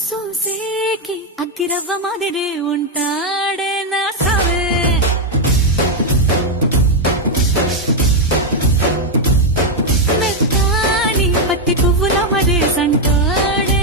సూసేకి అగ్గిరవ్వ మాదిరి ఉంటాడే నా సావే మెత్తాని పత్తి పువ్వుల మరే సంటాడే